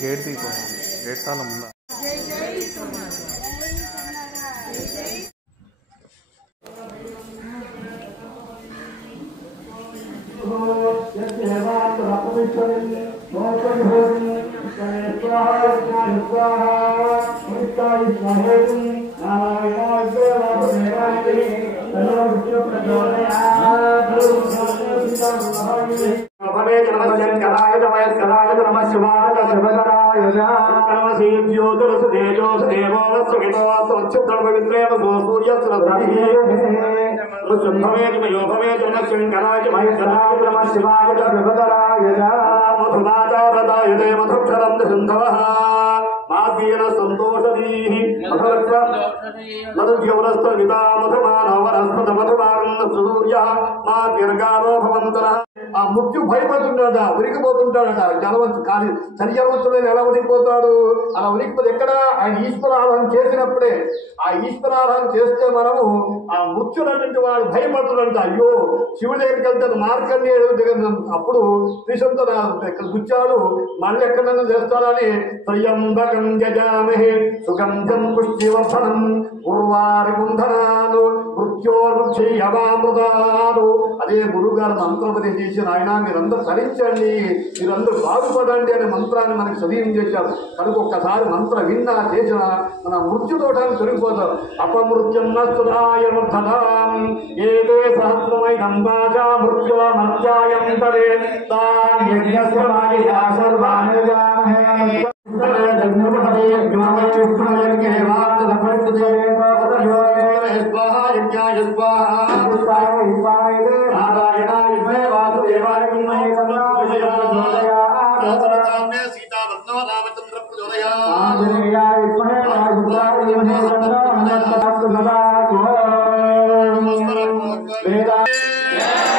Gate देखो, gate ताला मुंदा ఆ మృత్యు భయపడుతున్నాడా, ఉరికిపోతుంటాడట. జలవంతు కానీ శరీరవంతుడైన ఎలా ఉరికిపోతాడు? అలా ఉరికిపోతే ఎక్కడ? ఆయన ఈశ్వరారాధన చేసినప్పుడే. ఆ ఈశ్వరారాధన చేస్తే మనము ఆ మృత్యులన్నింటి వాడు భయపడుతుందంట. అయ్యో శివుడి దగ్గరికి వెళ్తే మార్కండేయుడు దగ్గర అప్పుడు త్రిశంతో ఇక్కడ గుచ్చాడు, మళ్ళీ ఎక్కడన్నా చేస్తాడని త్రయంబకం యజామహే సుగంధం పుష్టివర్ధనం ఉర్వారి కుంధనాలు మృత్యోర్ముక్షేయమామృతాలు. అదే గురుగారు మంత్రోపదేశం చేసి ఆయన మీరందరూ తరించండి, మీరందరూ బాగుపడండి అనే మంత్రాన్ని మనకి సదీయం చేశారు. కనుక ఒక్కసారి మంత్ర విన్నా చేసిన మన మృత్యుదోషాన్ని తొలగిపోతారు. అపమృత్యం నస్తుదాయమర్థదాం ఏదే సహస్రమైనం భాషా మృత్యోమధ్యాయం తరే తాం యజ్ఞస్య మాయా సర్వాణి జామహే Yeah.